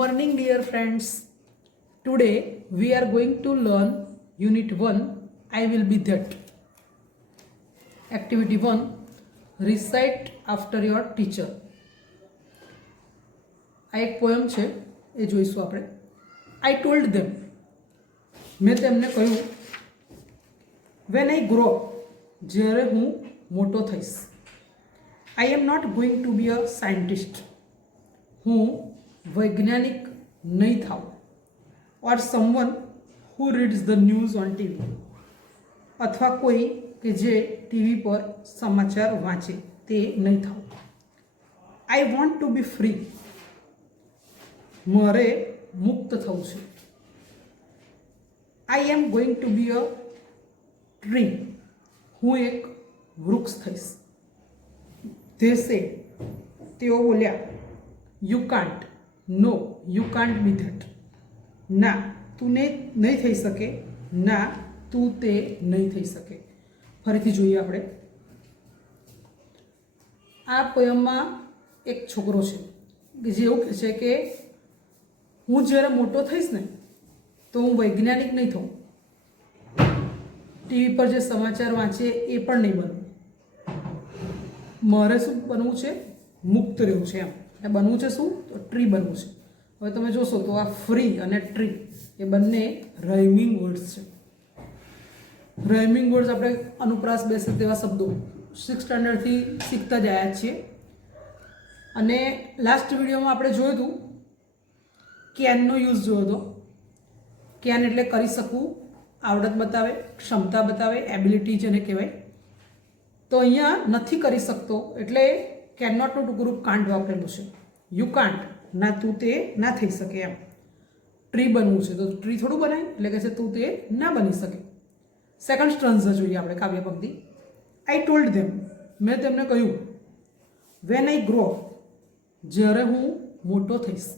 morning, dear friends. Today we are going to learn Unit 1 I will be that. Activity 1 Recite after your teacher. આ એક poem છે, એ જોઈશું આપણે. I told them, મેં તેમને કહ્યું, when I grow up, જ્યારે હું મોટો થઈશ, I am not going to be a scientist. હું વૈજ્ઞાનિક નહીં થાઉં, or someone who reads the news on TV, અથવા કોઈ કે જે ટીવી પર સમાચાર વાંચે તે નહીં થાઉં. I want to be free. મારે મુક્ત થવું છે. I am going to be a tree. હું એક વૃક્ષ થઈશ. They say, તેઓ બોલ્યા, you can't. No, you can't be that. ના, તું નહીં થઈ શકે. ના, તું તે નહીં થઈ શકે. ફરીથી જોઈએ આપણે. આ પોયમમાં એક છોકરો છે કે જે એવું કહે છે કે હું જ્યારે મોટો થઈશ ને તો હું વૈજ્ઞાનિક નહીં થઉં, ટીવી પર જે સમાચાર વાંચે એ પણ નહીં બનવું. મારે શું બનવું છે? મુક્ત રહેવું છે. એમ બનવું છે શું? તો ટ્રી બનવું છે. હવે તમે જોશો તો આ ફ્રી અને ટ્રી એ બંને રાઇમિંગ વર્ડ્સ છે. રાઇમિંગ વર્ડ્સ આપણે અનુપ્રાસ બેસે તેવા શબ્દો 6th સ્ટાન્ડર્ડથી શીખતા જ આવ્યા છીએ. અને લાસ્ટ વિડીયોમાં આપણે જોયું હતું કેનનો યુઝ જોયો હતો. કેન એટલે કરી શકવું, આવડત બતાવે, ક્ષમતા બતાવે, એબિલિટી જેને કહેવાય. તો અહીંયા નથી કરી શકતો એટલે કેન નોટનું ટૂંકું કાંટ વાપરેલું છે. યુ કાંટ, ના તું તે ના થઈ શકે. એમ ટ્રી બનવું છે તો ટ્રી થોડું બનાય, એટલે કે છે તું તે ના બની શકે. સેકન્ડ સ્ટ્રન્ઝ જોઈએ આપણે કાવ્ય પંક્તિ. આઈ ટોલ્ડ ધેમ, મેં તેમને કહ્યું, વેન આઈ ગ્રો અપ, જ્યારે હું મોટો થઈશ,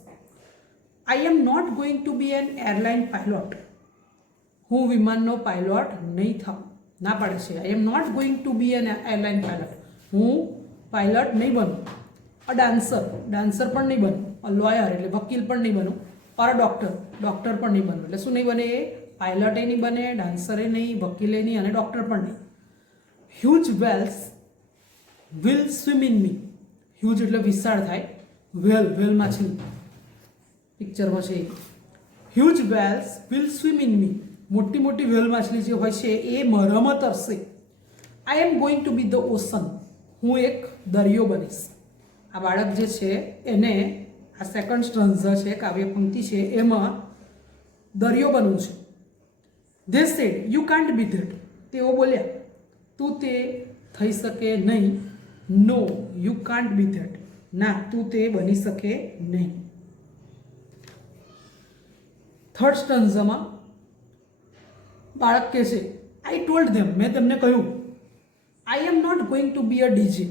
I am not going to be an airline pilot. હું વિમાનનો પાયલોટ નહીં થાઉં. ના પાડે છે. I am not going to be an airline pilot. હું પાયલટ નહીં બનું. અ ડાન્સર પણ નહીં બનું. અ લોયર એટલે વકીલ પણ નહીં બનું. ઓર અ ડૉક્ટર પણ નહીં બનું. એટલે શું નહીં બને? એ પાયલટે નહીં બને, ડાન્સરે નહીં, વકીલે નહીં અને ડૉક્ટર પણ નહીં. Huge whales will swim in me. Huge એટલે વિશાળ થાય. વેલ માછલી પિક્ચરમાં છે. Huge whales will swim in me. મોટી મોટી વેલ માછલી જે હોય છે એ મારામાં તરશે. I am going to be the ocean. હું એક દરિયો બનીશ. આ બાળક જે છે એને આ સેકન્ડ સ્ટ્રન્ઝ છે, કાવ્ય પંક્તિ છે, એમાં દરિયો બનવું છે. They said you can't be that. તેઓ બોલ્યા તું તે થઈ શકે નહીં. નો, યુ કાન્ટ બી ધેટ. ના, તું તે બની શકે નહીં. થર્ડ સ્ટન્ઝમાં બાળક કહે છે, આઈ ટોલ્ડ ધેમ, મેં તેમને કહ્યું, I am not going to be a DJ.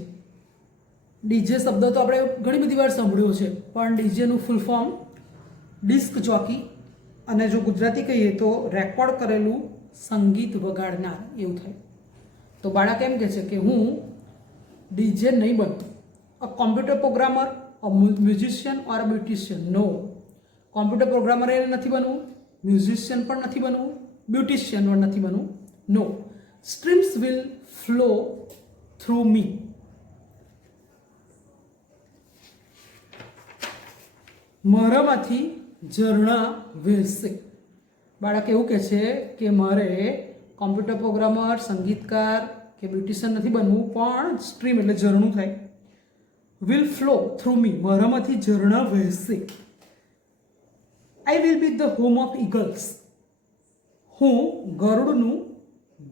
DJ શબ્દ તો આપણે ઘણી બધી વાર સાંભળ્યો છે, પણ ડીજેનું ફૂલ ફોર્મ ડિસ્ક જોકી, અને જો ગુજરાતી કહીએ તો રેકોર્ડ કરેલું સંગીત વગાડનાર એવું થાય. તો બાળક એમ કહે છે કે હું ડીજે નહીં બનું. A computer programmer, a musician or a beautician. No, computer programmer એ નથી બનવું, મ્યુઝિશિયન પણ નથી બનવું, બ્યુટિશિયન પણ નથી બનવું. નો, streams will flow through me. મારામાંથી ઝરણા વહેશે. બાળક એવું કહે છે કે મારે કોમ્પ્યુટર પ્રોગ્રામર, સંગીતકાર કે બ્યુટિશિયન નથી બનવું, પણ સ્ટ્રીમ એટલે ઝરણું થાય. વિલ ફ્લો થ્રુ મી, મારામાંથી ઝરણા વહેશે. I will be the home of eagles. હું ગરુડનું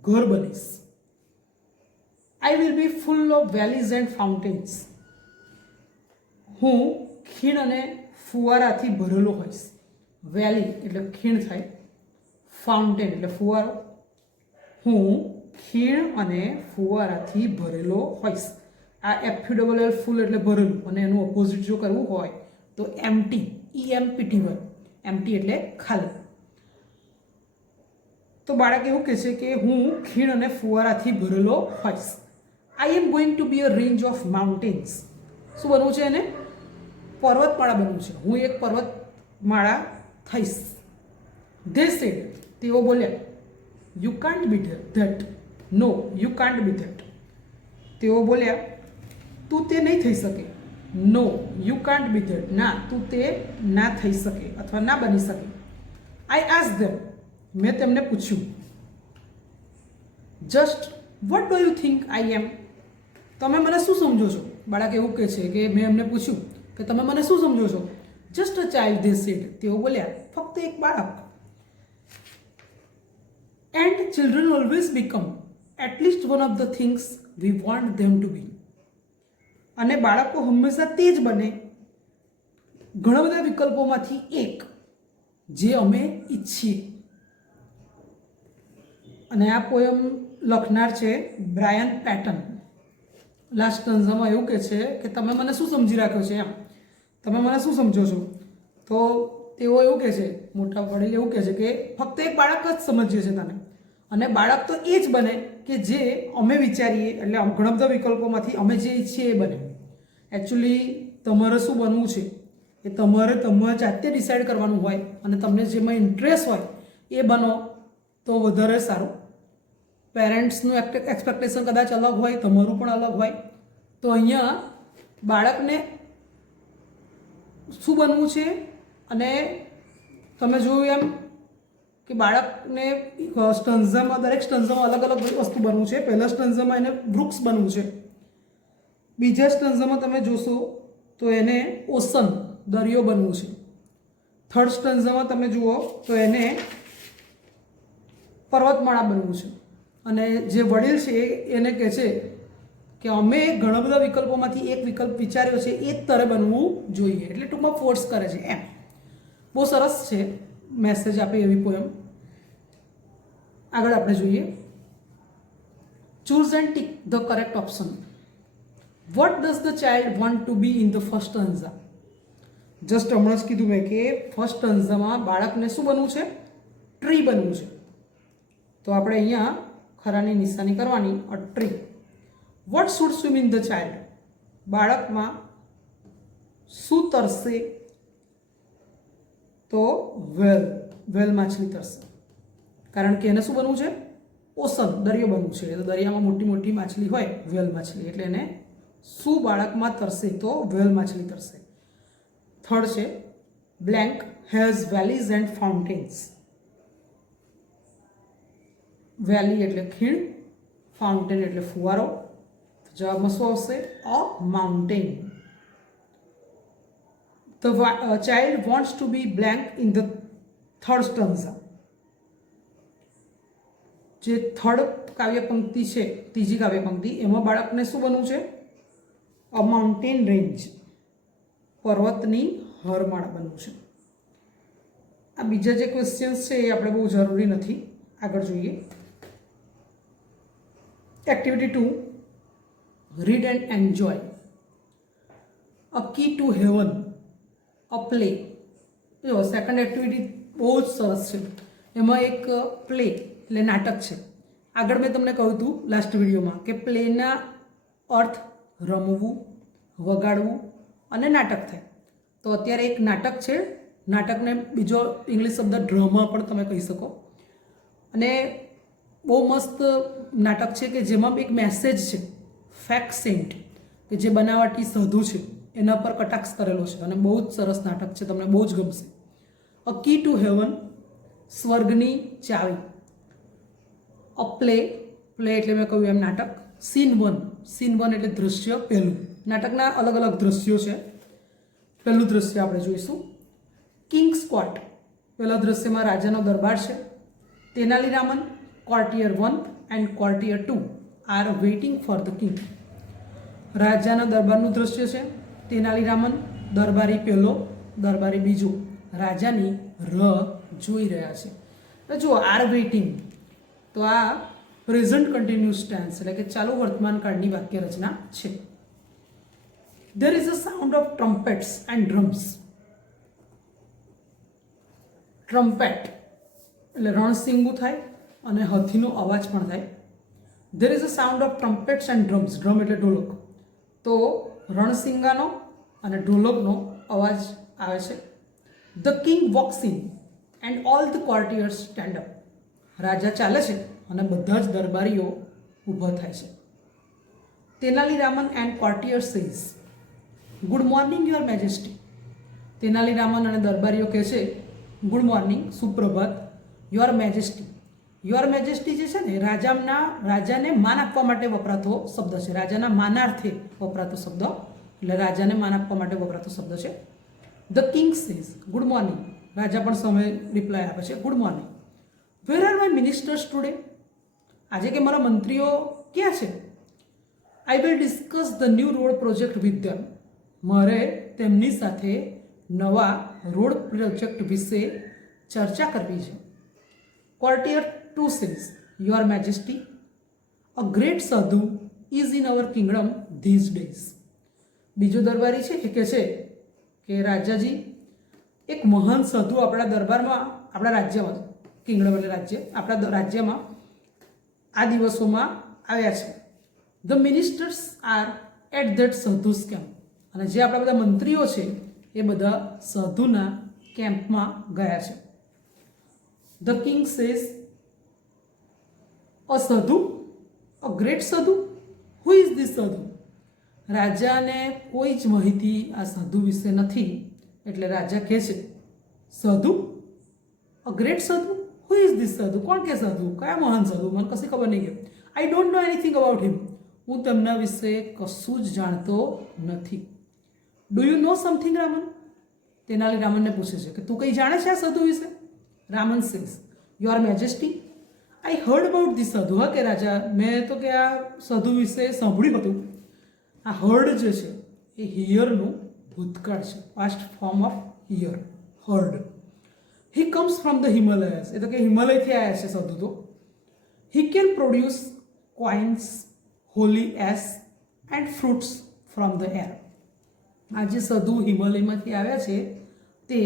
ઘર બનીશ. I will be full of valleys and fountains. હું ખીણ અને ફુવારાથી ભરેલો હોઈશ. વેલી એટલે ખીણ થાય, ફાઉન્ટેન એટલે ફુવારો. હું ખીણ અને ફુવારાથી ભરેલો હોઈશ. આ FULL ફૂલ એટલે ભરેલું, અને એનું ઓપોઝિટ જો કરવું હોય તો એમ્ટી, EMPTY. એમ્ટી એટલે ખાલી. તો બાળક એવું કહે છે કે હું ખીણ અને ફુવારાથી ભરેલો હોઈશ. I am going to be a range of mountains. શું બનવું છે એને? પર્વતમાળા બનવું છે. હું એક પર્વત માળા થઈશ. ધે સેડ, તેઓ બોલ્યા. You can't be that. No you can't be that. તેઓ બોલ્યા તું તે નહીં થઈ શકે. No you can't be that. ના, તું તે ના થઈ શકે અથવા ના બની શકે. આઈ આસ્ક ધેમ, મેં તેમને પૂછ્યું. Just what do you think I am, તમે મને શું સમજો છો? બાળક એવું કહે છે કે મેં એમને પૂછ્યું કે તમે મને શું સમજો છો? Just a child, they said, તેઓ બોલ્યા ફક્ત એક બાળક. And children always become at least one of the things we want them to be. અને બાળકો હંમેશા તે જ બને ઘણા બધા વિકલ્પોમાંથી એક જે અમે ઈચ્છીએ. અને આ પોયમ લખનાર છે બ્રાયન પેટન. લાસ્ટ સ્ટન્ઝામાં એવું કહે છે કે તમે મને શું સમજી રાખ્યો છે, એમ તમે મને શું સમજો છો? તો તેઓ એવું કહે છે, મોટા વડીલ એવું કહે છે કે ફક્ત એક બાળક જ સમજીએ છે તને. અને બાળક તો એ જ બને કે જે અમે વિચારીએ, એટલે ઘણા બધા વિકલ્પોમાંથી અમે જે ઈચ્છીએ એ બને. એકચ્યુઅલી તમારે શું બનવું છે એ તમારે જાતે ડિસાઇડ કરવાનું હોય, અને તમને જેમાં ઇન્ટરેસ્ટ હોય એ બનો તો વધારે સારું. પેરેન્ટ્સનું એક્સપેક્ટેશન કદાચ અલગ હોય, તમારું પણ અલગ હોય. તો અહીંયા બાળકને શું બનવું છે, અને તમે જોયું એમ કે બાળકને સ્ટન્ઝામાં, દરેક સ્ટન્ઝામાં અલગ અલગ વસ્તુ બનવું છે. પહેલા સ્ટન્ઝામાં એને વૃક્ષ બનવું છે. બીજા સ્ટન્ઝામાં તમે જોશો તો એને ઓશન, દરિયો બનવું છે. થર્ડ સ્ટન્ઝામાં તમે જુઓ તો એને પર્વતમાળા બનવું છે. અને જે વડીલ છે એને કહે છે કે અમે ઘણા બધા વિકલ્પોમાંથી એક વિકલ્પ વિચાર્યો છે, એ જ તારે બનવું જોઈએ. એટલે ટૂંકમાં ફોર્સ કરે છે એમ. બહુ સરસ છે, મેસેજ આપે એવી પોયમ. આગળ આપણે જોઈએ. Choose and tick the correct option. What does the child want to be in the first stanza? Just હમણાં જ કીધું મેં કે ફર્સ્ટ સ્ટન્ઝામાં બાળકને શું બનવું છે? ટ્રી બનવું છે. તો આપણે અહીંયા ખરાની નિશાની કરવાની. A tree. What should swim in the child? બાળકમાં શું તરશે? તો વેલ, વેલ માછલી તરશે. કારણ કે એને શું બનવું છે? ઓશન, દરિયો બનવું છે. તો દરિયામાં મોટી મોટી માછલી હોય, વેલ માછલી, એટલે એને શું બાળકમાં તરશે? તો વેલ માછલી તરશે. થર્ડ છે blank has valleys and fountains. Valley એટલે ખીણ, ફાઉન્ટેન એટલે ફુવારો. જવાબમાં શું આવશે? A mountain. The child wants to be blank in the third stanza. જે થર્ડ કાવ્ય પંક્તિ છે, ત્રીજી કાવ્ય પંક્તિ, એમાં બાળકને શું બનવું છે? અ માઉન્ટેન રેન્જ, પર્વતની હરમાળ બનવું છે. આ બીજા જે ક્વેશ્ચન્સ છે એ આપણે બહુ જરૂરી નથી. આગળ જોઈએ. Activity 2, read and enjoy. A key to heaven, a play. જો સેકન્ડ એક્ટિવિટી બહુ જ સરસ છે. એમાં એક પ્લે એટલે નાટક છે. આગળ મેં તમને કહ્યું હતું લાસ્ટ વિડીયોમાં કે પ્લેના અર્થ રમવું, વગાડવું અને નાટક થાય. તો અત્યારે એક નાટક છે. નાટકને બીજો ઇંગ્લિશ શબ્દ ડ્રામા પણ તમે કહી શકો. અને બહુ મસ્ત નાટક છે કે જેમાં એક મેસેજ છે, ફેક્સેન્ટ, કે જે બનાવટી સાધુ છે એના પર કટાક્ષ કરેલો છે. અને બહુ જ સરસ નાટક છે, તમને બહુ જ ગમશે. અ કી ટુ હેવન, સ્વર્ગની ચાવી. અ પ્લે, પ્લે એટલે મેં કહ્યું એમ નાટક. સીન 1, સીન 1 એટલે દૃશ્ય પહેલું. નાટકના અલગ અલગ દ્રશ્યો છે. પહેલું દ્રશ્ય આપણે જોઈશું. King's court. પહેલા દ્રશ્યમાં રાજાનો દરબાર છે. Tenaliraman, courtier 1 and courtier 2 are waiting for the king. રાજાના દરબારનું દ્રશ્ય છે. તેનાલીરામન, દરબારી પહેલો, દરબારી બીજો, રાજાની રાહ જોઈ રહ્યા છે. તો જુઓ, આર વેઇટિંગ, તો આ પ્રેઝન્ટ કન્ટિન્યુઅસ ટેન્સ એટલે કે ચાલુ વર્તમાન કાળની વાક્ય રચના છે. There is a sound of trumpets and drums. Trumpet એટલે રણસિંગું થાય અને હાથીનો અવાજ પણ થાય. There is a sound of trumpets and drums. Drum એટલે ઢોલક. તો રણસિંગાનો અને ઢોલકનો અવાજ આવે છે. The king walks in and all the courtiers stand up. રાજા ચાલે છે અને બધા જ દરબારીઓ ઊભા થાય છે. Tenaliraman and courtier says, good morning your majesty. Tenaliraman અને દરબારીઓ કહે છે ગુડ મોર્નિંગ, સુપ્રભાત. યોર મેજેસ્ટી, યોર મેજેસ્ટી જે છે ને રાજાને માન આપવા માટે વપરાતો શબ્દ છે. રાજાના માનાર્થે વપરાતો શબ્દ, એટલે રાજાને માન આપવા માટે વપરાતો શબ્દ છે. The king says good morning. રાજા પણ સમય રિપ્લાય આપે છે good morning. Where are my ministers today. આજે કે મારા મંત્રીઓ ક્યાં છે? I will discuss the new road project with them. મારે તેમની સાથે નવા રોડ પ્રોજેક્ટ વિશે ચર્ચા કરવી છે. Courtier 2 says your majesty, a great sadhu is in our kingdom these days. બીજો દરબારી છે એ કહે છે કે રાજાજી, એક મહાન સાધુ આપણા દરબારમાં, આપણા રાજ્યમાં, કિંગડમ એટલે રાજ્ય, આપણા રાજ્યમાં આ દિવસોમાં આવ્યા છે. The ministers are at that sadhus camp. અને જે આપણા બધા મંત્રીઓ છે એ બધા સાધુના કેમ્પમાં ગયા છે. ધ કિંગ સેઝ અ સાધુ, અ ગ્રેટ સાધુ, હુ ઇઝ ધીસ સાધુ. રાજાને કોઈ જ માહિતી આ સાધુ વિશે નથી, એટલે રાજા કહે છે સાધુ, અ ગ્રેટ સાધુ, હુ ઇઝ ધીસ સાધુ. કોણ કે સાધુ? કયા મહાન સાધુ? મને કશી ખબર નહીં. કે I don't know anything about him. હું તેમના વિશે કશું જ જાણતો નથી. Do you know something Raman. તેનાલીરામનને પૂછે છે કે તું કંઈ જાણે છે આ સાધુ વિશે? Raman says your majesty, I heard about this સાધુ. હા કે રાજા, મેં તો કે આ સાધુ વિશે સાંભળ્યું હતું. આ હર્ડ જે છે એ હિયરનું ભૂતકાળ છે, past form of hear, heard. He comes from the Himalayas. એ તો કે હિમાલયથી આવ્યા છે સાધુ તો. He can produce coins, holy ash and fruits from the air. આ જે સાધુ હિમાલયમાંથી આવ્યા છે તે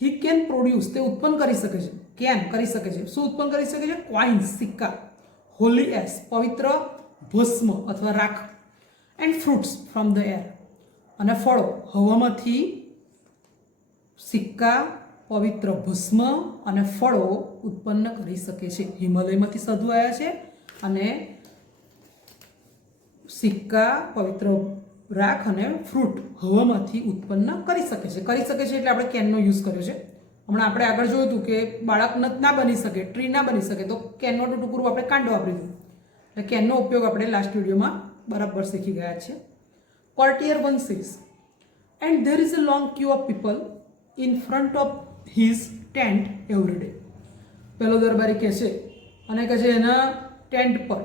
હી કેન પ્રોડ્યુસ, તે ઉત્પન્ન કરી શકે છે. કેન કરી શકે છે. શું ઉત્પન્ન કરી શકે છે? કોઇન્સ, સિક્કા. હોલી એસ, પવિત્ર ભસ્મ અથવા રાખ. And fruits from the air, અને ફળો હવામાંથી. સિક્કા, પવિત્ર ભસ્મ અને ફળો ઉત્પન્ન કરી શકે છે. હિમાલયમાંથી સાધુ આવ્યા છે અને સિક્કા, પવિત્ર રાખ અને ફ્રૂટ હવામાંથી ઉત્પન્ન કરી શકે છે. કરી શકે છે એટલે આપણે કેનનો યુઝ કર્યો છે. હમણાં આપણે આગળ જોયું હતું કે બાળક ના બની શકે, ટ્રી ના બની શકે, તો કેનનો ટુકડું આપણે કાંડ વાપરી દીધું. એટલે કેનનો ઉપયોગ આપણે લાસ્ટ વિડીયોમાં બરાબર શીખી ગયા છે. કોર્ટિયર 1 says and there is a long Q of people in front of his tent every day. પહેલો દરબારી કહે છે અને કહે છે એના ટેન્ટ પર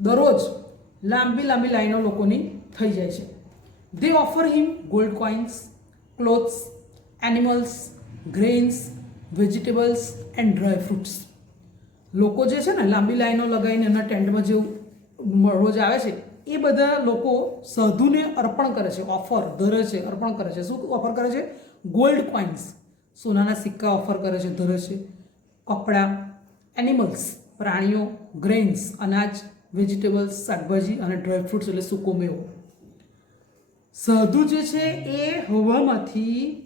દરરોજ લાંબી લાંબી લાઈનો લોકોની થઈ જાય છે. They offer him gold coins, clothes, animals, grains, vegetables and dry fruits. લોકો જે છે ને લાંબી લાઈનો લગાવીને એના ટેન્ટમાં જે રોજ આવે છે એ બધા લોકો સાધુને અર્પણ કરે છે, ઓફર ધરે છે, અર્પણ કરે છે. શું ઓફર કરે છે? ગોલ્ડ કોઇન્સ, સોનાના સિક્કા ઓફર કરે છે, ધરે છે. કપડાં, એનિમલ્સ, પ્રાણીઓ, ગ્રેઇન્સ, અનાજ, વેજીટેબલ્સ, શાકભાજી અને ડ્રાય ફ્રૂટ્સ એટલે સૂકો મેવો. સાધુ જે છે એ હવામાંથી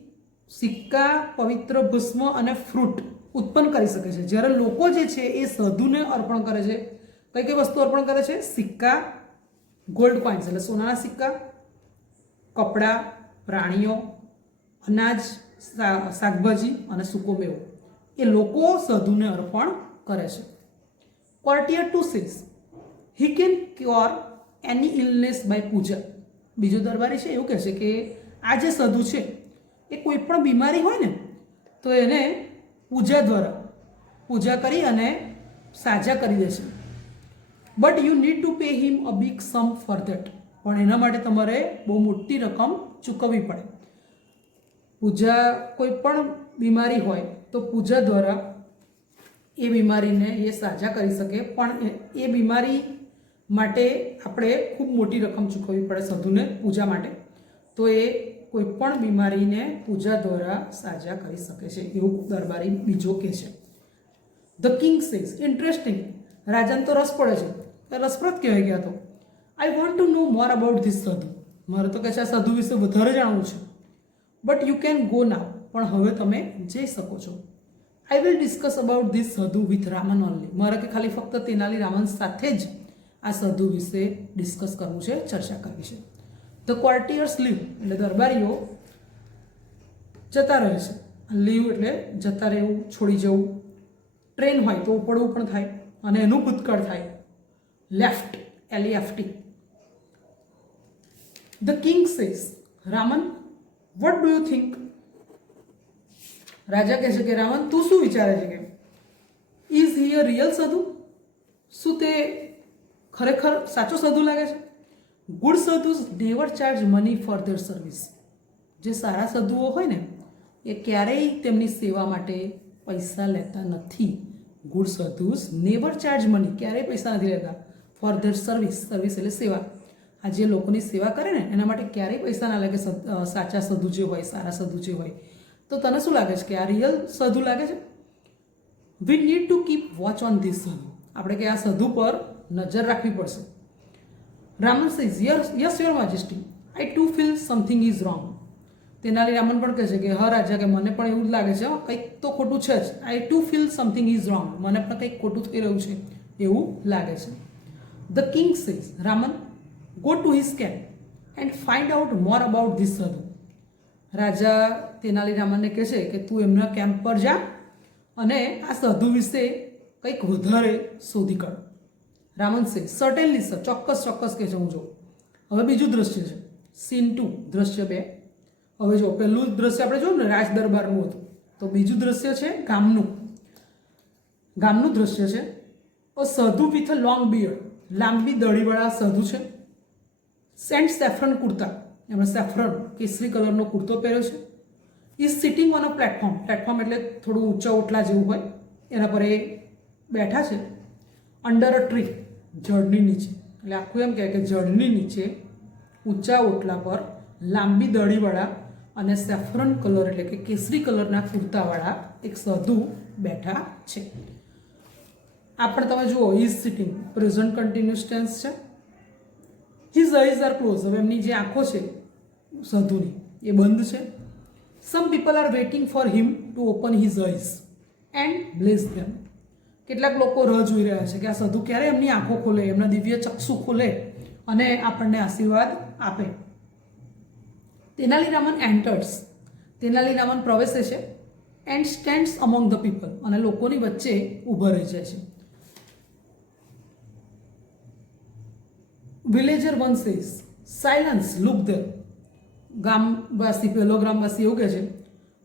સિક્કા, પવિત્ર ભસ્મ અને ફ્રૂટ ઉત્પન્ન કરી શકે છે. જ્યારે લોકો જે છે એ સાધુને અર્પણ કરે છે. કઈ કઈ વસ્તુ અર્પણ કરે છે? સિક્કા, ગોલ્ડ કોઇન્સ એટલે સોનાના સિક્કા, કપડાં, પ્રાણીઓ, અનાજ, શાકભાજી અને સૂકો મેવો એ લોકો સાધુને અર્પણ કરે છે. Courtier 2 says he can cure any illness by puja. બીજો દરબારી છે એવું કહે છે કે આ જે સાધુ છે એ કોઈ પણ બીમારી હોય ને તો એને પૂજા દ્વારા પૂજા કરી અને સાજા કરી દે છે. But you need to pay him a big sum for that. પણ એના માટે તમારે બહુ મોટી રકમ ચૂકવવી પડે. પૂજા, કોઈ પણ બીમારી હોય તો પૂજા દ્વારા એ બીમારીને એ સાજા કરી શકે, પણ એ બીમારી માટે આપણે ખૂબ મોટી રકમ ચૂકવવી પડે સાધુને પૂજા માટે. તો એ કોઈ પણ બીમારીને પૂજા દ્વારા સાજા કરી શકે છે એવું દરબારી બીજો કહે છે. The king says interesting. રાજાને તો રસ પડે છે, રસપ્રદ કહેવાય ગયા. તો I want to know more about this sadhu. મારે તો કહે છે આ સાધુ વિશે વધારે જાણવું છે. But you can go now. પણ હવે તમે જઈ શકો છો. આઈ વિલ ડિસ્કસ અબાઉટ ધીસ સાધુ વિથ રામન ઓનલી. મારે કે ખાલી ફક્ત તેનાલી રામન સાથે જ આ સાધુ વિશે ડિસ્કસ કરવું છે, ચર્ચા કરવી છે. ધ કોર્ટિયર્સ લીવ એટલે દરબારીઓ જતા રહે છે. લીવ એટલે જતા રહેવું, છોડી જવું. ટ્રેન હોય તો ઉપડવું પણ થાય અને એનું ભૂતકાળ થાય. Left LEFT. The king says Raman what do you think. રાજા કહે છે કે રામન તું શું વિચારે છે કે ઇઝ હી અ રિયલ સાધુ. શું તે ખરેખર સાચો સાધુ લાગે છે. Good sadhus never charge money for there service. જે સારા સાધુઓ હોય ને એ ક્યારેય તેમની સેવા માટે પૈસા લેતા નથી. Good sadhus never charge money, ક્યારેય પૈસા નથી લેતા ફોર ધેર સર્વિસ. સર્વિસ એટલે સેવા. આ જે લોકોની સેવા કરે ને એના માટે ક્યારેય પૈસા ના લાગે. સાચા સાધુ જે હોય, સારા સાધુ જે હોય. તો તને શું લાગે છે કે આ રિયલ સાધુ લાગે છે. વી need to keep watch on this સાધુ. આપણે કે આ સાધુ પર નજર રાખવી પડશે. Raman says yes your majesty I to feel something is wrong. Tenali Raman પણ કહે છે કે હા રાજા, કે મને પણ એવું જ લાગે છે, કંઈક તો ખોટું છે જ. આઈ to feel something is wrong. મને પણ કંઈક ખોટું થઈ રહ્યું છે એવું લાગે છે. The king says Raman go to his camp and find out more about this સાધુ. રાજા તેનાલી રામનને કહે છે કે તું એમના કેમ્પ પર જા અને આ સાધુ વિશે કંઈક વધારે શોધી કાઢ. રામન સે સર્ટેનલી સર, ચોક્કસ ચોક્કસ કહે છે હું જો. હવે બીજું દ્રશ્ય છે, સીન 2, દ્રશ્ય 2. હવે જો પહેલું દ્રશ્ય આપણે જોયું ને રાજ દરબારનું હતું, તો બીજું દ્રશ્ય છે ગામનું દ્રશ્ય છે. સાધુ વિથ અ લોંગ બિયર્ડ, લાંબી દડીવાળા સાધુ છે. સેન્ટ સેફ્રન કુર્તા, એમણે સેફ્રન કેસરી કલરનો કુર્તો પહેર્યો છે. Is sitting on a platform. Platform એટલે થોડું ઊંચા ઓટલા જેવું હોય, એના પર એ બેઠા છે. અંડર અ ટ્રી, ઝાડની નીચે. એટલે આખું એમ કહે કે ઝાડની નીચે ઊંચા ઓટલા પર લાંબી દડીવાળા અને સેફ્રન કલર એટલે કે કેસરી કલરના કુર્તાવાળા એક સાધુ બેઠા છે. આ પણ તમે જુઓ, is sitting present continuous tense છે. His eyes are close. હવે એમની જે આંખો છે સાધુની એ બંધ છે. Some people are waiting for him to open his eyes and bless them. કેટલાક લોકો રાહ જોઈ રહ્યા છે કે આ સાધુ ક્યારે એમની આંખો ખોલે, એમના દિવ્ય ચક્ષુ ખોલે અને આપણને આશીર્વાદ આપે. તેનાલી રામન એન્ટર્સ. તેનાલી રામન પ્રવેશે છે. And stands among the people. અને લોકોની વચ્ચે ઊભા રહી જાય છે. Villager one says silence look there. ગામવાસી, પહેલો ગ્રામવાસી એવું કહે છે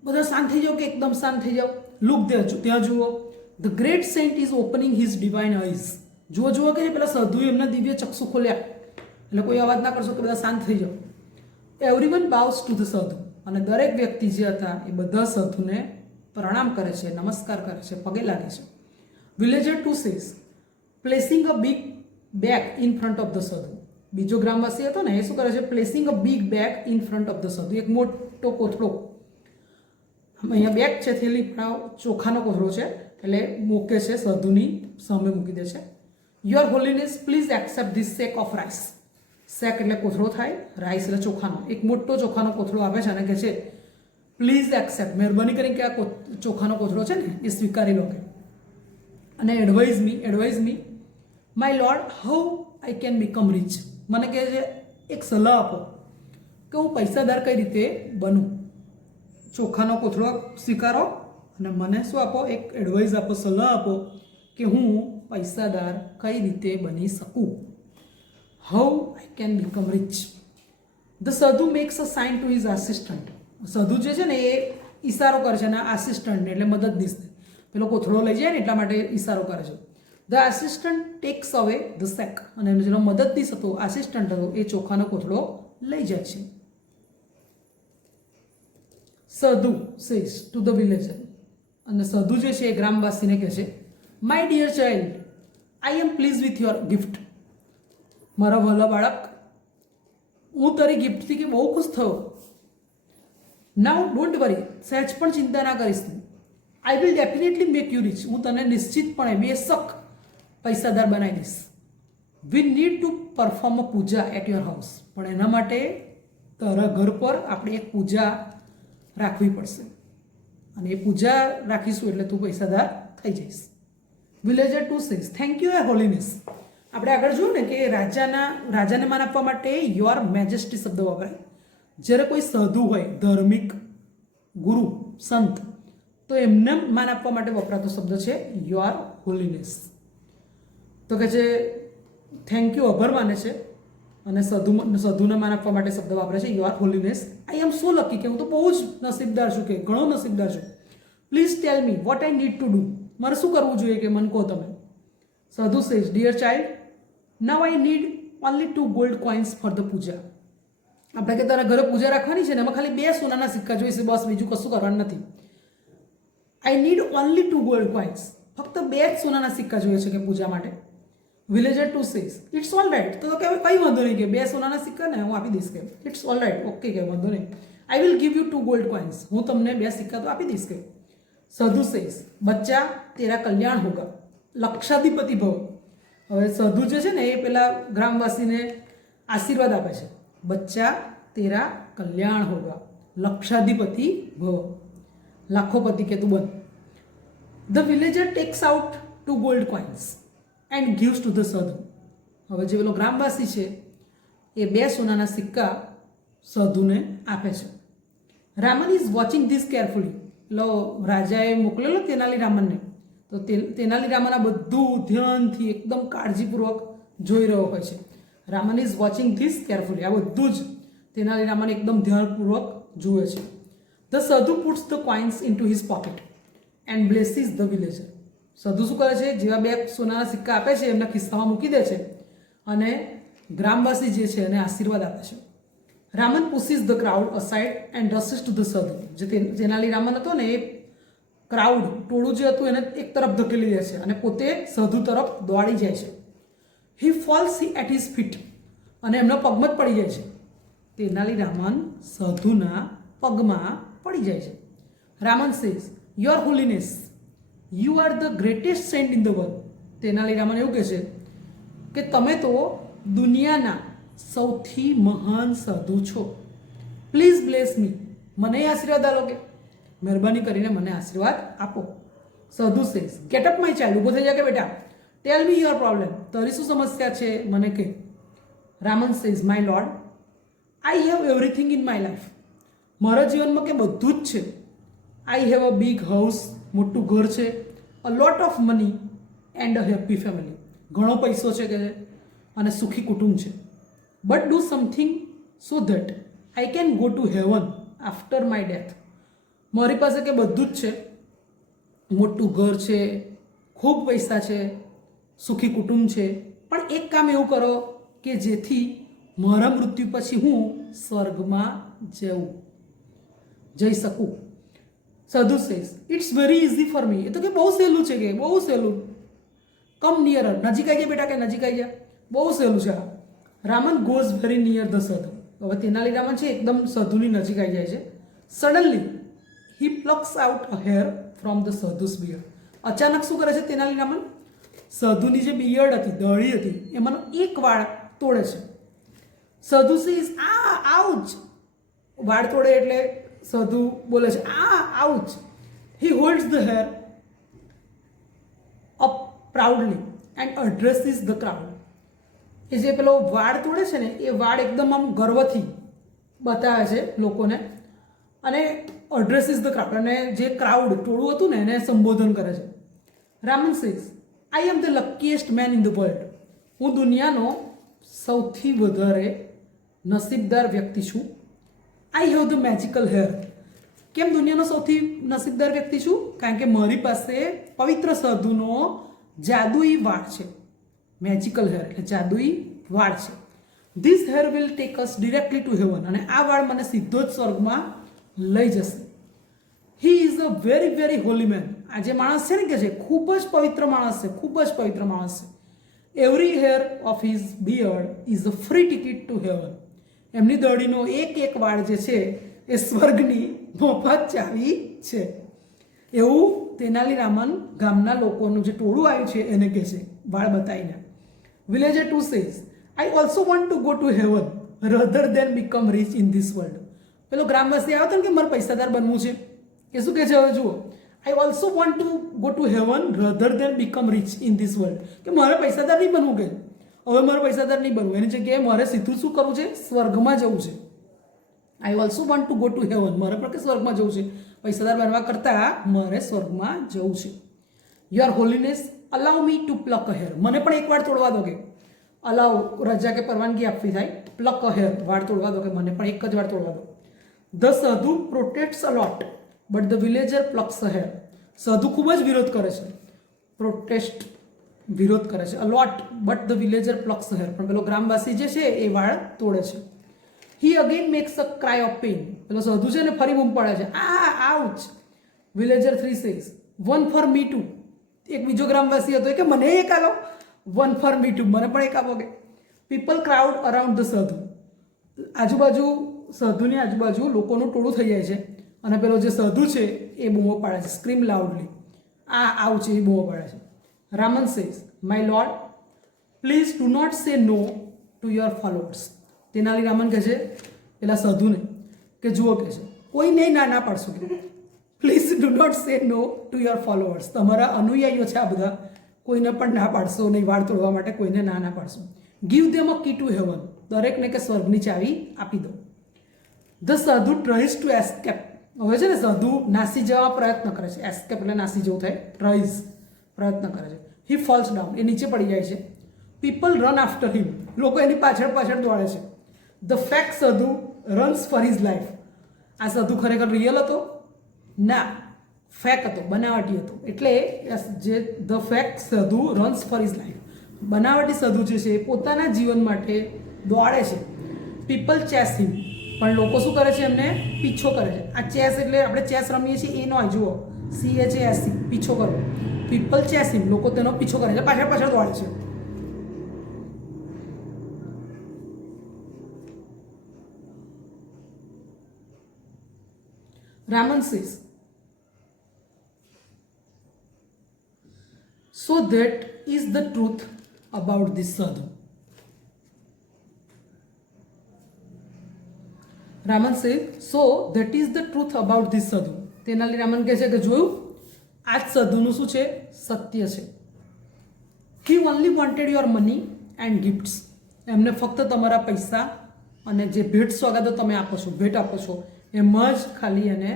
બધા શાંત થઈ જાઓ, કે એકદમ શાંત થઈ જાઓ. લુક ધેર, ત્યાં જુઓ. The great saint is opening his divine eyes. જુઓ કે પેલા સાધુએ એમના દિવ્ય ચક્ષુ ખોલ્યા. એટલે કોઈ અવાજ ના કરશો કે બધા શાંત થઈ જાઓ. એવરીવન બાઉસ ટુ ધ સાધુ. અને દરેક વ્યક્તિ જે હતા એ બધા સાધુને પ્રણામ કરે છે, નમસ્કાર કરે છે, પગે લાગે છે. Villager 2 says placing a big bag in front of the સાધુ. બીજો ગ્રામવાસી હતો ને એ શું કરે છે, placing a big bag in front of the સાધુ. એક મોટો કોથળો, અહીંયા બેગ છે, થેલી, ચોખાનો કોથળો છે, એટલે મૂકે છે, સાધુની સામે મૂકી દે છે. Your holiness please accept this sack of rice. Sack એટલે કોથળો થાય, રાઈસ એટલે ચોખાનો. એક મોટો ચોખાનો કોથળો આપે છે અને કહે છે પ્લીઝ એક્સેપ્ટ, મહેરબાની કરીને કે આ ચોખાનો કોથળો છે ને એ સ્વીકારી લો. અને advise me my lord how I can become rich. મને કહે છે એક સલાહ આપો કે હું પૈસાદાર કઈ રીતે બનું. ચોખાનો કોથળો સ્વીકારો અને મને શું આપો, એક એડવાઇસ આપો, સલાહ આપો કે હું પૈસાદાર કઈ રીતે બની શકું. How I can become rich. The sadhu makes a sign to his assistant. સાધુ જે છે ને એ ઈશારો કરે છે અને આસિસ્ટન્ટને એટલે મદદનીશને પેલો કોથળો લઈ જાય ને એટલા માટે ઈશારો કરે છે. The assistant takes away the sack. અને જેનો મદદનીશ હતો, આસિસ્ટન્ટ હતો, એ ચોખાનો કોથળો લઈ જાય છે. સાધુ સેઝ ટુ ધ વિલેજર. અને સાધુ જે છે એ ગ્રામવાસીને કહે છે my dear child I am please with your gift. મારા વહાલા બાળક, હું તારી ગિફ્ટથી કે બહુ ખુશ થયો. નાઉ ડોન્ટ વરી, સહેજ પણ ચિંતા ના કરીશ. I will definitely make you rich. હું તને નિશ્ચિતપણે બેશક પૈસાદાર બનાવી દઈશ. We need to perform a puja at your house. પણ એના માટે તારા ઘર પર આપણે એક પૂજા રાખવી પડશે. અને એ પૂજા રાખીશું એટલે તું પૈસાદાર થઈ જઈશ. Villager 2 says thank you your Holiness. આપણે આગળ જોયું ને કે રાજાને માન આપવા માટે યોર મેજેસ્ટી શબ્દ વપરાય. જ્યારે કોઈ સાધુ હોય, ધાર્મિક ગુરુ, સંત, તો એમને માન આપવા માટે વપરાતો શબ્દ છે યોર હોલીનેસ. તો કે છે થેન્ક યુ આભાર માને છે અને સાધુને માન આપવા માટે શબ્દ વાપરે છે your holiness. I am so lucky, કે હું તો બહુ જ નસીબદાર છું, કે ઘણો નસીબદાર છું. Please tell me what I need to do. મારે શું કરવું જોઈએ કે મને કહો તમે. Sadhu says dear child, now I need only 2 gold coins for the puja. આપણે કે તારા ઘરે પૂજા રાખવાની છે ને એમાં ખાલી 2 સોનાના સિક્કા જોઈશે, બસ, બીજું કશું કરવાનું નથી. આઈ નીડ ઓનલી 2 ગોલ્ડ કોઇન્સ. ફક્ત 2 જ સોનાના સિક્કા જોઈએ છે કે પૂજા માટે. Villager 2 says it's all right. તો કે કંઈ વાંધો નહીં, કે 2 સોનાના સિક્કા ને હું આપી દઈશ, કે ઇટ્સ ઓલ રાઇટ, ઓકે, કે વાંધો નહીં. I will give you 2 gold coins. હું તમને 2 સિક્કા તો આપી દઈશ. કે સાધુ સેઝ બચ્ચા તેરા કલ્યાણ હોગા, લક્ષાધિપતિ ભવ. હવે સાધુ જે છે ને એ પેલા ગ્રામવાસીને આશીર્વાદ આપે છે. બચ્ચા તેરા કલ્યાણ હોગા, લક્ષાધિપતિ ભવ, લાખોપતિ કે તું બન. The villager tax out 2 gold coins and gives two the સાધુ. હવે જે પેલો ગ્રામવાસી છે એ 2 સોનાના સિક્કા સાધુને આપે છે. Raman is watching this carefully. લો રાજાએ મોકલેલો તેનાલી રામનને, તો તેનાલી રામન આ બધું ધ્યાનથી એકદમ કાળજીપૂર્વક જોઈ રહ્યો હોય છે. Raman is watching this carefully. આ બધું જ તેનાલી રામન એકદમ ધ્યાનપૂર્વક જુએ છે. The sadhu puts the coins in to his pocket and blesses the villager. સાધુ શું કરે છે, જેવા 2 સોનાના સિક્કા આપે છે એમના ખિસ્સામાં મૂકી દે છે અને ગ્રામવાસી જે છે એને આશીર્વાદ આપે છે. Raman pushes the crowd aside and rushes to the sadhu. જે તેનાલી રામન હતો ને એ ક્રાઉડ, ટોળું જે હતું એને એક તરફ ધકેલી દે છે અને પોતે સાધુ તરફ દોડી જાય છે. હી ફોલ્સ એટ હિઝ ફીટ. અને એમનો પગમાં જ પડી જાય છે. તેનાલી રામન સાધુના પગમાં પડી જાય છે. Raman says your holiness, you are the greatest saint in the world. Tenali Raman એવું કહે છે કે તમે તો દુનિયાના સૌથી મહાન સાધુ છો. પ્લીઝ બ્લેસ મી. મને આશીર્વાદ આપો, કે મહેરબાની કરીને મને આશીર્વાદ આપો. સાધુ says get up my child. ઊભો થઈ જાય કે બેટા, ટેલ મી યોર પ્રોબ્લેમ. તારી શું સમસ્યા છે મને કહે. Raman says my lord, I have everything in my life. મારા જીવનમાં કે બધું જ છે. I have a big house. મોટું ઘર છે. A lot of money and a happy family. ઘણો પૈસો છે કે અને સુખી કુટુંબ છે. But do something so that I can go to heaven after my death. મારી પાસે કે બધું જ છે. મોટું ઘર છે, ખૂબ પૈસા છે, સુખી કુટુંબ છે, પણ એક કામ એવું કરો કે જેથી મારા મૃત્યુ પછી હું સ્વર્ગમાં જઈ શકું. Sadhu says it's very easy for me. એ તો કે બહુ સહેલું છે, કે બહુ સહેલું. Come near. નજીક આવી જાય બેટા, કે નજીક આવી જાય, બહુ સહેલું છે. Raman goes very near the સાધુ. હવે તેનાલી રામન છે એકદમ સાધુની નજીક આવી જાય છે. Suddenly he plucks out a hair from the sadhu's beard. અચાનક શું કરે છે તેનાલી રામન, સાધુની જે બિયર્ડ હતી, દાઢી હતી, એમાંનો એક વાળ તોડે છે. સાધુ સેઝ આઉચ. વાળ તોડે એટલે સાધુ બોલે છે ouch. He holds the hair up proudly and addresses the crowd. એ જે પેલો વાળ તોડે છે ને એ વાળ એકદમ આમ ગર્વથી બતાવે છે લોકોને અને એડ્રેસીસ ધ ક્રાઉડ. અને જે ક્રાઉડ, ટોળું હતું ને એને સંબોધન કરે છે. Raman says I am the luckiest man in the world. હું દુનિયાનો સૌથી વધારે નસીબદાર વ્યક્તિ છું. I have the magical hair. કેમ દુનિયાનો સૌથી નસીબદાર વ્યક્તિ છું? કારણ કે મારી પાસે પવિત્ર સાધુનો જાદુઈ વાળ છે. મેજિકલ હેર એટલે જાદુઈ વાળ છે. This hair will take us directly to heaven. અને આ વાળ મને સીધો જ સ્વર્ગમાં લઈ જશે. He is a very very holy man. આ જે માણસ છે ને કે છે ખૂબ જ પવિત્ર માણસ છે, ખૂબ જ પવિત્ર માણસ છે. Every hair of his beard is a free ticket to heaven. એમની દાઢીનો એક એક વાળ જે છે એ સ્વર્ગની મફત ચાવી છે. એવું તેનાલી રામન ગામના લોકોનું જે ટોળું આવ્યું છે એને કહે છે વાળ બતાવીને. Villager 2 says I also want to go to heaven rather than become rich in this world. પેલો ગ્રામવાસી આવ્યો હતો ને કે મારે પૈસાદાર બનવું છે, એ શું કહે છે હવે જુઓ, I also want to go to heaven rather than become rich in this world, કે મારે પૈસાદાર નહીં બનવું, કે હવે મારે પૈસાદાર નહીં બનવું, એની જગ્યાએ મારે સીધું શું કરવું છે, સ્વર્ગમાં જવું છે. આઈ also want to go to heaven, મારે પણ કે સ્વર્ગમાં જવું છે, પૈસાદાર બનવા કરતાં મારે સ્વર્ગમાં જવું છે. Your holiness allow me to pluck a hair, મને પણ એક વાર તોડવા દો, કે અલાઉ રજા કે પરવાનગી આપવી થાય, પ્લક અ હેર વાળ તોડવા દો, કે મને પણ એક જ વાર તોડવા દો. The sadhu protests a lot but the villager plucks a hair, સાધુ ખૂબ જ વિરોધ કરે છે, પ્રોટેસ્ટ વિરોધ કરે છે, a lot but the villager plucks a hair, પણ પેલો ગ્રામવાસી જે છે એ વાળ તોડે છે. He again makes a cry of pain, પેલો સાધુ છે ને ફરી બૂમ પાડે છે, આ ouch. Villager 3 says one for me too, એક બીજો ગ્રામવાસી હતો કે મને એક આલો, વન ફોર મી ટુ, મને પણ એક આપો. કે પીપલ ક્રાઉડ અરાઉન્ડ ધ સાધુ, આજુબાજુ સાધુની આજુબાજુ લોકોનું ટોળું થઈ જાય છે, અને પેલો જે સાધુ છે એ બૂમો પાડે છે, સ્ક્રીમ લાઉડલી, આ આવું છે એ બૂમો પાડે છે. Raman says my lord please do not say no to your followers, Tenali Raman કહે છે પેલા સાધુને કે જુઓ, કહે છે કોઈને ના પાડશો, કે please do not say no to your followers, તમારા અનુયાયીઓ છે આ બધા, કોઈને પણ ના પાડશો નહીં, વાળ તોડવા માટે કોઈને ના પાડશો. Give them a key to heaven, દરેકને કે સ્વર્ગની ચાવી આપી દો. ધ સાધુ ટ્રાઇઝ ટુ એસ્કેપ, હવે છે ને સાધુ નાસી જવા પ્રયત્ન કરે છે, એસ્કેપ એટલે નાસી જવું થાય, ટ્રાઇઝ પ્રયત્ન કરે છે. હી ફોલ્સ ડાઉન, એ નીચે પડી જાય છે. પીપલ રન આફ્ટર હિમ, લોકો એની પાછળ પાછળ દોડે છે. ધ ફેક્ટ સાધુ રન્સ ફોર હિઝ લાઈફ, આ સાધુ ખરેખર રિયલ હતો? ના, ફેક હતો, બનાવટી હતો. એટલે જે ધ ફેક્ટ સાધુ રન્સ ફોર હિઝ લાઈફ, બનાવટી સાધુ જે છે એ પોતાના જીવન માટે દોડે છે. પીપલ ચેસ હિમ, પણ લોકો શું કરે છે, એમને પીછો કરે છે. આ ચેસ એટલે આપણે ચેસ રમીએ છીએ એ નો, જુઓ CHAS, પીછો કરો. પીપલ ચેસ હિમ, લોકો તેનો પીછો કરે છે, પાછળ પાછળ દોડે છે. Raman says so that is the truth about this sadhu. Raman says so that is the truth about this sadhu, Tenali Raman કહે છે કે જોયું, આ જ સાધુનું શું છે, સત્ય છે. he only wanted your money and gifts, એમને ફક્ત તમારા પૈસા અને જે ભેટ સોગાદો તમે આપો છો, ભેટ આપો છો, એમાં જ ખાલી એને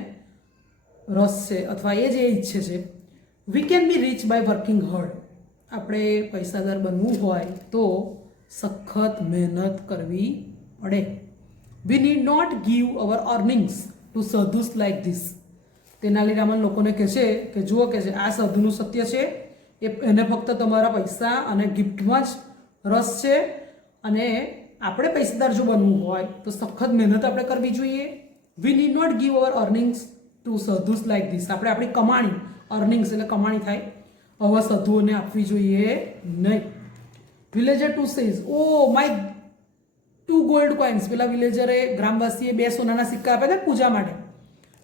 રસ છે, અથવા એ જ એ ઈચ્છે છે. We can be rich by working hard, આપણે પૈસાદાર બનવું હોય તો સખત મહેનત કરવી પડે. We need not give our earnings to sadhus like this, Tenali Raman લોકોને કહે છે કે જુઓ, કહે છે આ સાધુનું સત્ય છે, એને ફક્ત તમારા પૈસા અને ગિફ્ટમાં જ રસ છે, અને આપણે પૈસાદાર જો બનવું હોય તો સખત મહેનત આપણે કરવી જોઈએ. We need not give our earnings to sadhus like this, આપણે આપણી કમાણી, અર્નિંગ્સ એટલે કમાણી થાય, આવા સાધુઓને આપવી જોઈએ નહીં. Villager 2 says oh my 2 gold coins, પેલા વિલેજરે ગ્રામવાસીએ 2 સોનાના સિક્કા આપ્યા હતા પૂજા માટે,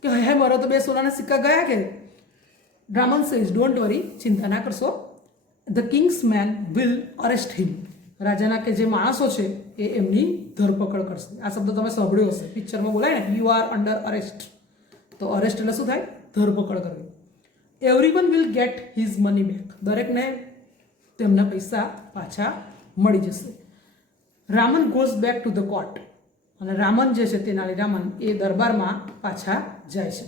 કે હે મારો તો 2 સોનાના સિક્કા ગયા. કે રામન સેઝ ડોન્ટ વરી, ચિંતા ના કરશો, the king's men will arrest him, રાજાના કે જે માણસો છે એ એમની ધરપકડ કરશે. આ શબ્દ તમે સાંભળ્યો હશે, પિક્ચરમાં બોલાય ને, યુ આર અંડર અરેસ્ટ, તો અરેસ્ટ એટલે શું થાય, ધરપકડ કરવી. Everyone will get his money back, દરેકને તેમના પૈસા પાછા મળી જશે. Raman goes back to the court, અને રામન જે છે તેનાલી રામન એ દરબારમાં પાછા જાય છે.